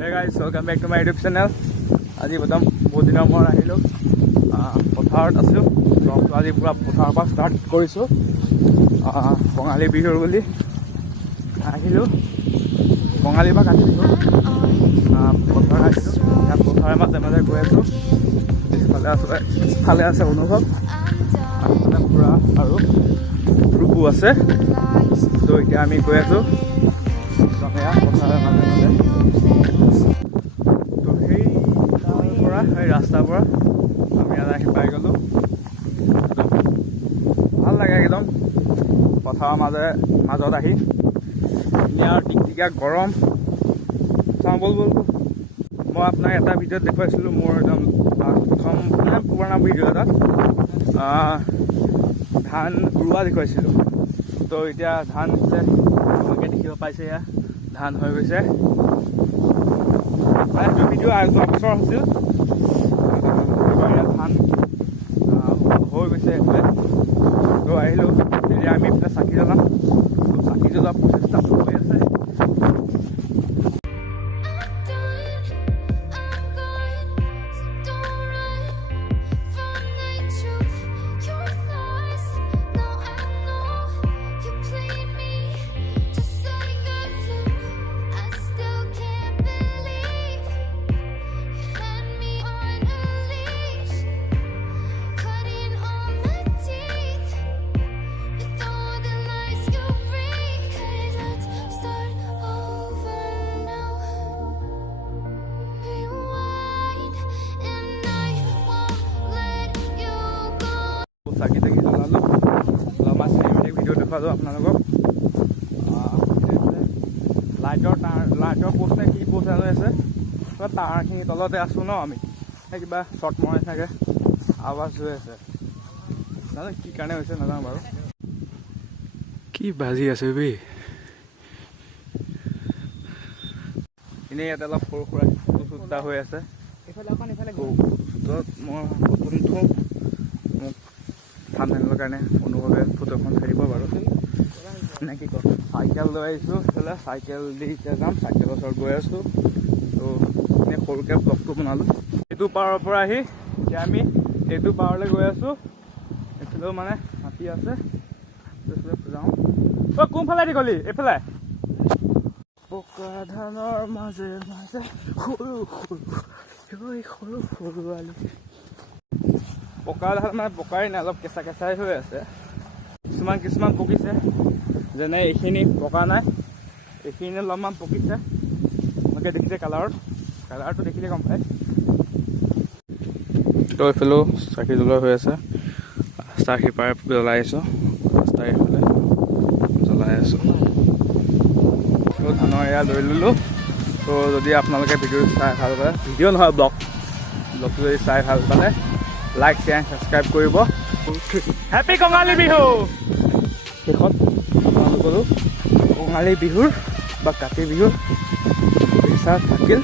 Hey guys, welcome back to my YouTube channel. আজি বদম বহুত দিনৰ মূৰত আহিলোঁ পথাৰত আছোঁ ব্লগটো আজি পুৰা পথাৰৰ পৰা ষ্টাৰ্ট কৰিছোঁ কঙালী বিহুৰ বুলি আহিলোঁ কঙালী বা কাতি বিহু পথাৰ আহিছোঁ ইয়াত পথাৰৰ মাজে মাজে গৈ আছোঁ পিছফালে আছে অনুভৱ আগফালে পুৰা আৰু ৰূপো আছে তো এতিয়া আমি গৈ আছোঁ পথাৰৰ মাজে মাজে তো সেই ৰাস্তাৰ পৰা আমি ইয়াত আহি পাই গ'লোঁ ভাল লাগে একদম পথাৰৰ মাজত আহি ধুনীয়া আৰু টিকটিকা গৰম চাওঁ বল মই আপোনাক এটা ভিডিঅ'ত দেখুৱাইছিলোঁ মোৰ একদম প্ৰথম মানে পুৰণা ভিডিঅ' এটাত ধান ৰোৱা দেখুৱাইছিলোঁ তো এতিয়া ধান হৈছে আপোনালোকে দেখিব পাইছে এয়া ধান হৈ গৈছে এইটো ভিডিঅ' যোৱা বছৰ হৈছিল ধান হৈ গৈছে এইফালে তো আহিলোঁ এতিয়া আমি এইফালে চাকি জ্বলাম চাকি জ্বলোৱা প্ৰচেষ্টা হৈ আছে চাকি জ্বলালোঁ লম্বা চিনেমেটিক ভিডিঅ' দেখুৱালোঁ আপোনালোকক লাইটৰ পোষ্টে কি পোষ্ট হৈ আছে তাঁৰখিনি তলতে আছোঁ ন আমি সেই কিবা শ্বৰ্ট মৰাই থাকে আৱাজ হৈ আছে নাজানো কি কাৰণে হৈছে নাজানো বাৰু কি বাজি আছে বে এনেই ইয়াতে অলপ সৰু সুৰা ফুটা হৈ আছে মই ফটোটো মোক ঠাণ্ডাৰ কাৰণে অনুভৱে ফটো এখন থাকিব বাৰু নে কি কওঁ চাইকেল লৈ আহিছোঁ সেইফালে চাইকেল দি এতিয়া যাম চাইকেলৰ ওচৰত গৈ আছোঁ তো এনেই সৰুকৈ ব্লগটো বনালোঁ এইটো পাৰৰ পৰা আহি এতিয়া আমি এইটো পাৰলৈ গৈ আছোঁ এইফালেও মানে মাটি আছে যাওঁ তই কোনফালে দি গ'লি এইফালে পকা ধানৰ মাজে মাজে সৰু আলি পকা ধান মানে পকাই নাই অলপ কেঁচা কেঁচাই হৈ আছে কিছুমান পকিছে যেনে এইখিনি পকা নাই এইখিনি অলপমান পকিছে আপোনালোকে দেখিছে কালাৰটো দেখিলে গম পায় তো এইফালেও চাকি জ্বলোৱা হৈ আছে ৰাস্তাৰ সিপাৰে জ্বলাই আহিছোঁ ৰাস্তাৰ এইফালে জ্বলাই আছোঁ তো ধানৰ এয়া লৈ ল'লোঁ তো যদি আপোনালোকে ভিডিঅ' চাই ভাল পায় ভিডিঅ' নহয় ব্লগটো যদি চাই ভাল পালে লাইক শ্বেয়াৰ ছাবস্ক্ৰাইব কৰিব হেপী কঙালী বিহু শেষত আপোনালোকৰো কঙালী বিহুৰ বা কাতি বিহুৰ শুভেচ্ছা থাকিল